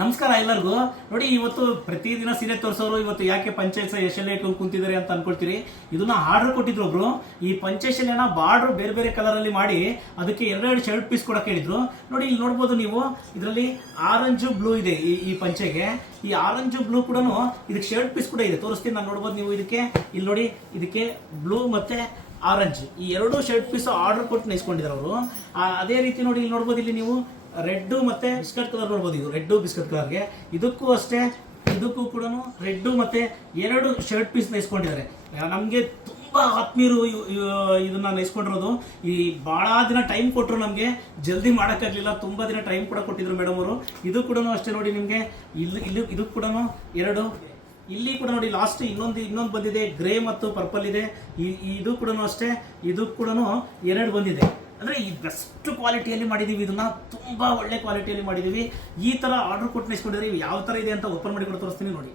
ನಮಸ್ಕಾರ ಎಲ್ಲರಿಗೂ. ನೋಡಿ, ಇವತ್ತು ಪ್ರತಿದಿನ ಸೀರೆ ತೋರಿಸೋರು ಇವತ್ತು ಯಾಕೆ ಪಂಚೆಸ ಎಷ್ಟೆಲ್ಲ ಇಟ್ಕೊಂಡು ಕುಂತಿದ್ದಾರೆ ಅಂತ ಅನ್ಕೊಳ್ತೀರಿ. ಇದನ್ನ ಆರ್ಡರ್ ಕೊಟ್ಟಿದ್ರು ಒಬ್ರು. ಈ ಪಂಚೆಶಲ್ಯನ ಬಾರ್ಡರ್ ಬೇರೆ ಬೇರೆ ಕಲರ್ ಅಲ್ಲಿ ಮಾಡಿ ಅದಕ್ಕೆ ಎರಡೆರಡು ಶರ್ಟ್ ಪೀಸ್ ಕೊಡಕ್ಕೆ ಹೇಳಿದ್ರು. ನೋಡಿ, ಇಲ್ಲಿ ನೋಡ್ಬೋದು ನೀವು, ಇದರಲ್ಲಿ ಆರೆಂಜ್ ಬ್ಲೂ ಇದೆ ಈ ಪಂಚೆಗೆ. ಈ ಆರೆಂಜ್ ಬ್ಲೂ ಕೂಡ ಇದಕ್ಕೆ ಶರ್ಟ್ ಪೀಸ್ ಕೂಡ ಇದೆ, ತೋರಿಸ್ತೀನಿ ನಾನು. ನೋಡ್ಬೋದು ನೀವು, ಇದಕ್ಕೆ ಇಲ್ಲಿ ನೋಡಿ, ಇದಕ್ಕೆ ಬ್ಲೂ ಮತ್ತೆ ಆರೆಂಜ್ ಈ ಎರಡು ಶರ್ಟ್ ಪೀಸ್ ಆರ್ಡರ್ ಕೊಟ್ಟು ನೈಸ್ಕೊಂಡಿದ್ದಾರೆ ಅವರು. ಅದೇ ರೀತಿ ನೋಡಿ, ಇಲ್ಲಿ ನೋಡ್ಬೋದು, ಇಲ್ಲಿ ನೀವು ರೆಡ್ ಮತ್ತೆ ಬಿಸ್ಕಟ್ ಕಲರ್ ನೋಡ್ಬೋದು. ಇದು ರೆಡ್ ಬಿಸ್ಕಟ್ ಕಲರ್ಗೆ, ಇದಕ್ಕೂ ಅಷ್ಟೇ, ಇದಕ್ಕೂ ಕೂಡ ರೆಡ್ ಮತ್ತೆ ಎರಡು ಶರ್ಟ್ ಪೀಸ್ ನೈಸ್ಕೊಂಡಿದ್ದಾರೆ. ನಮ್ಗೆ ತುಂಬಾ ಆತ್ಮೀಯರು ಇದನ್ನ ನೈಸ್ಕೊಂಡಿರೋದು. ಈ ಬಹಳ ದಿನ ಟೈಮ್ ಕೊಟ್ಟರು, ನಮ್ಗೆ ಜಲ್ದಿ ಮಾಡಕ್ಕಾಗ್ಲಿಲ್ಲ, ತುಂಬಾ ದಿನ ಟೈಮ್ ಕೂಡ ಕೊಟ್ಟಿದ್ರು ಮೇಡಮ್ ಅವರು. ಇದು ಕೂಡ ಅಷ್ಟೇ ನೋಡಿ, ನಿಮ್ಗೆ ಇಲ್ಲಿ ಇದು ಕೂಡ ಎರಡು, ಇಲ್ಲಿ ಕೂಡ ನೋಡಿ ಲಾಸ್ಟ್ ಇನ್ನೊಂದು ಬಂದಿದೆ, ಗ್ರೇ ಮತ್ತು ಪರ್ಪಲ್ ಇದೆ. ಇದು ಕೂಡ ಅಷ್ಟೇ, ಇದು ಕೂಡ ಎರಡು ಬಂದಿದೆ. ಅಂದ್ರೆ ಈ ಬೆಸ್ಟ್ ಕ್ವಾಲಿಟಿಯಲ್ಲಿ ಮಾಡಿದೀವಿ, ಇದನ್ನ ತುಂಬಾ ಒಳ್ಳೆ ಕ್ವಾಲಿಟಿಯಲ್ಲಿ ಮಾಡಿದೀವಿ. ಈ ತರ ಆರ್ಡರ್ ಕೊಟ್ಟು ನಿಸ್ಕೊಂಡಿದ್ರೆ ಯಾವ ತರ ಇದೆ ಅಂತ ಓಪನ್ ಮಾಡಿ ಕೂಡ ತೋರಿಸ್ತೀನಿ ನೋಡಿ.